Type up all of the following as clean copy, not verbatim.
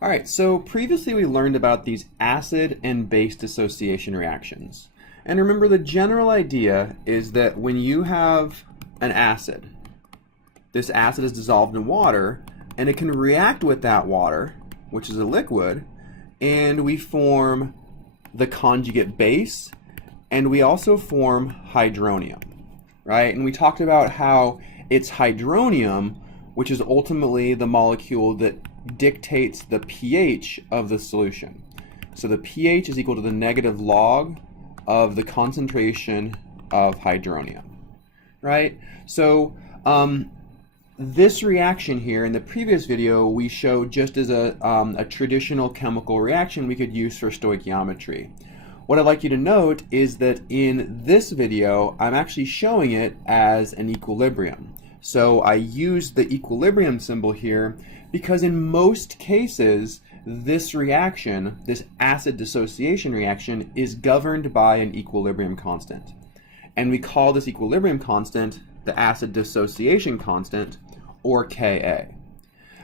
All right, so previously we learned about these acid and base dissociation reactions. And remember, the general idea is that when you have an acid, this acid is dissolved in water, and it can react with that water, which is a liquid, and we form the conjugate base, and we also form hydronium, right? And we talked about how it's hydronium, which is ultimately the molecule that dictates the pH of the solution. So the pH is equal to the negative log of the concentration of hydronium, right? So this reaction here in the previous video we showed just as a traditional chemical reaction we could use for stoichiometry. What I'd like you to note is that in this video I'm actually showing it as an equilibrium. So I use the equilibrium symbol here because in most cases this reaction, this acid dissociation reaction, is governed by an equilibrium constant. And we call this equilibrium constant the acid dissociation constant, or Ka.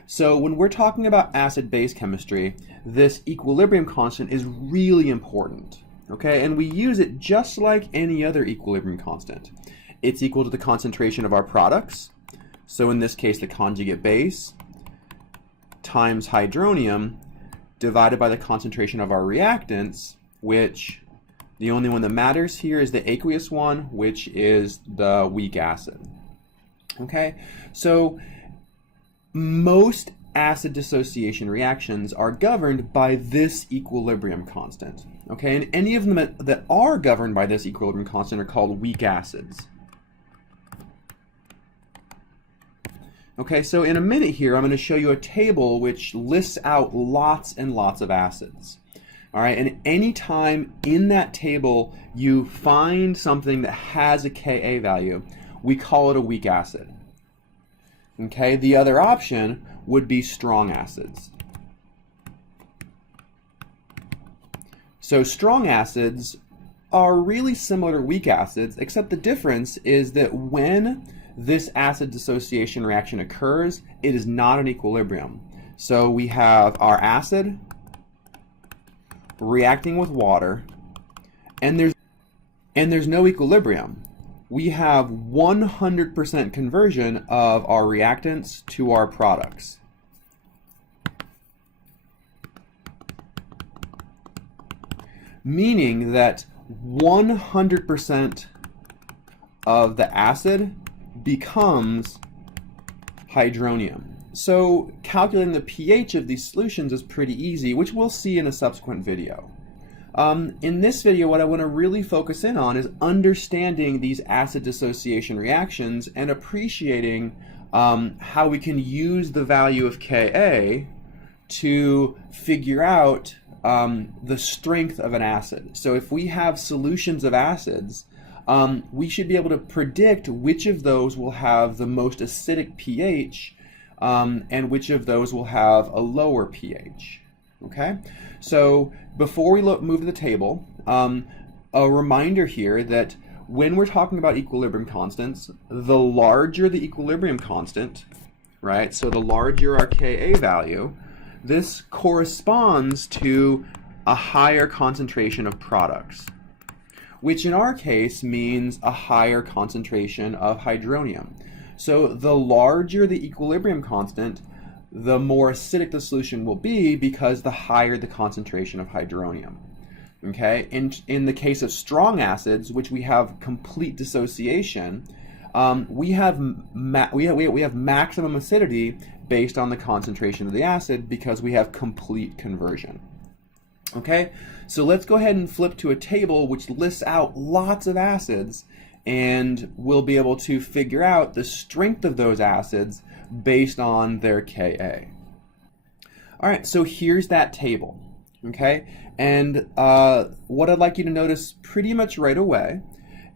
So when we're talking about acid-base chemistry, this equilibrium constant is really important. Okay, and we use it just like any other equilibrium constant. It's equal to the concentration of our products, so in this case the conjugate base, times hydronium, divided by the concentration of our reactants, which the only one that matters here is the aqueous one, which is the weak acid. Okay, so most acid dissociation reactions are governed by this equilibrium constant. Okay, and any of them that are governed by this equilibrium constant are called weak acids. Okay, so in a minute here I'm going to show you a table which lists out lots and lots of acids. All right, and any time in that table you find something that has a Ka value, we call it a weak acid. Okay, the other option would be strong acids. So strong acids are really similar to weak acids, except the difference is that when this acid dissociation reaction occurs, it is not an equilibrium. So we have our acid reacting with water, and there's no equilibrium. We have 100% conversion of our reactants to our products. Meaning that 100% of the acid becomes hydronium. So calculating the pH of these solutions is pretty easy, which we'll see in a subsequent video. In this video, what I want to really focus in on is understanding these acid dissociation reactions and appreciating how we can use the value of Ka to figure out the strength of an acid. So if we have solutions of acids, we should be able to predict which of those will have the most acidic pH and which of those will have a lower pH. Okay, so before we move to the table, a reminder here that when we're talking about equilibrium constants, the larger the equilibrium constant, right, so the larger our Ka value, this corresponds to a higher concentration of products, which in our case means a higher concentration of hydronium. So the larger the equilibrium constant, the more acidic the solution will be because the higher the concentration of hydronium. Okay, in the case of strong acids, which we have complete dissociation, we have maximum acidity based on the concentration of the acid because we have complete conversion. Okay, so let's go ahead and flip to a table which lists out lots of acids, and we'll be able to figure out the strength of those acids based on their Ka. All right, so here's that table. Okay, and what I'd like you to notice pretty much right away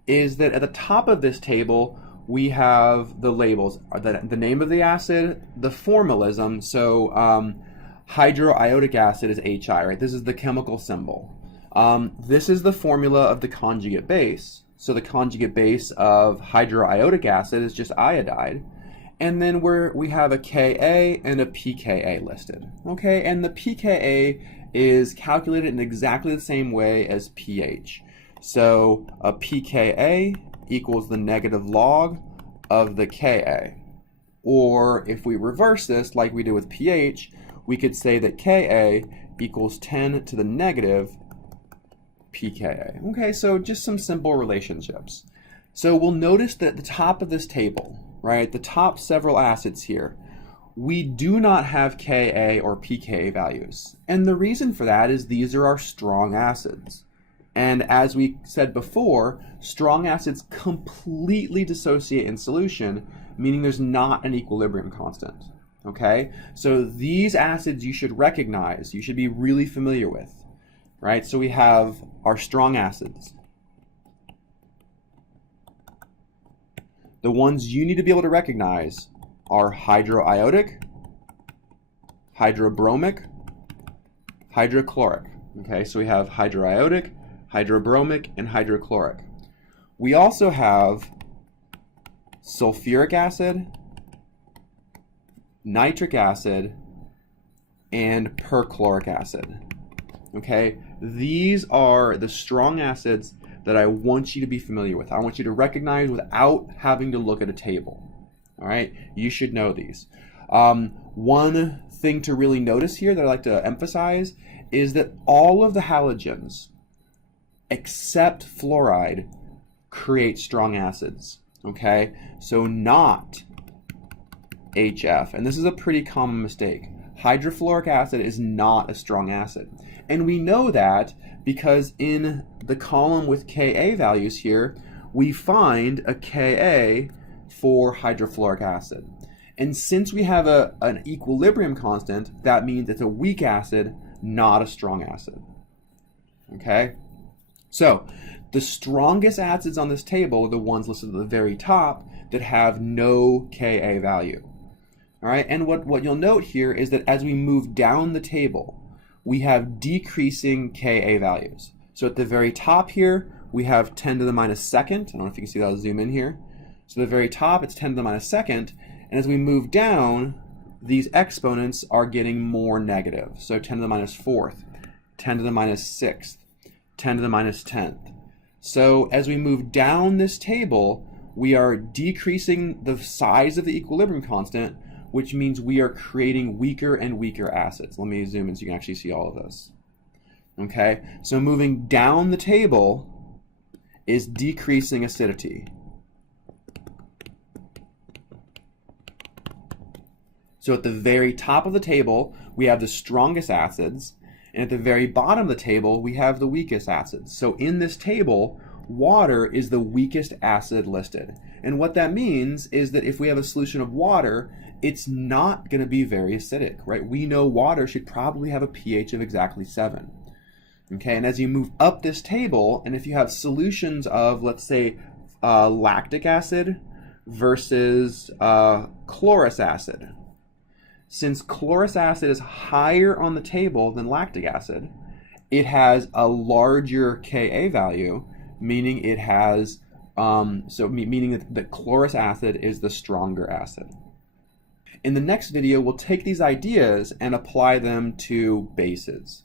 is that at the top of this table we have the labels, the name of the acid, the formalism. So hydroiodic acid is Hi, right? This is the chemical symbol. This is the formula of the conjugate base. So the conjugate base of hydroiodic acid is just iodide. And then we have a Ka and a pKa listed. Okay, and the pKa is calculated in exactly the same way as pH. So a pKa equals the negative log of the Ka. Or if we reverse this like we did with pH, we could say that Ka equals 10 to the negative pKa. Okay, so just some simple relationships. So we'll notice that at the top of this table, right, the top several acids here, we do not have Ka or pKa values. And the reason for that is these are our strong acids. And as we said before, strong acids completely dissociate in solution, meaning there's not an equilibrium constant. Okay? So these acids you should recognize, you should be really familiar with. Right? So we have our strong acids. The ones you need to be able to recognize are hydroiodic, hydrobromic, hydrochloric. Okay, so we have hydroiodic, hydrobromic, and hydrochloric. We also have sulfuric acid, nitric acid, and perchloric acid. Okay, these are the strong acids that I want you to be familiar with. I want you to recognize without having to look at a table. All right, you should know these. One thing to really notice here that I like to emphasize is that all of the halogens, except fluoride, create strong acids. Okay, so not HF, and this is a pretty common mistake. Hydrofluoric acid is not a strong acid. And we know that because in the column with Ka values here, we find a Ka for hydrofluoric acid. And since we have an equilibrium constant, that means it's a weak acid, not a strong acid. Okay? So, the strongest acids on this table are the ones listed at the very top that have no Ka value. All right, and what you'll note here is that as we move down the table, we have decreasing Ka values. So at the very top here, we have 10 to the minus second. I don't know if you can see that, I'll zoom in here. So at the very top, it's 10 to the minus second. And as we move down, these exponents are getting more negative. So 10 to the minus fourth, 10 to the minus sixth, 10 to the minus 10th. So as we move down this table, we are decreasing the size of the equilibrium constant, which means we are creating weaker and weaker acids. Let me zoom in so you can actually see all of this. Okay, so moving down the table is decreasing acidity. So at the very top of the table, we have the strongest acids, and at the very bottom of the table, we have the weakest acids. So in this table, water is the weakest acid listed. And what that means is that if we have a solution of water, it's not going to be very acidic, right? We know water should probably have a pH of exactly 7. Okay, and as you move up this table, and if you have solutions of, let's say, lactic acid versus chlorous acid, since chlorous acid is higher on the table than lactic acid, it has a larger Ka value, meaning it has, meaning that chlorous acid is the stronger acid. In the next video, we'll take these ideas and apply them to bases.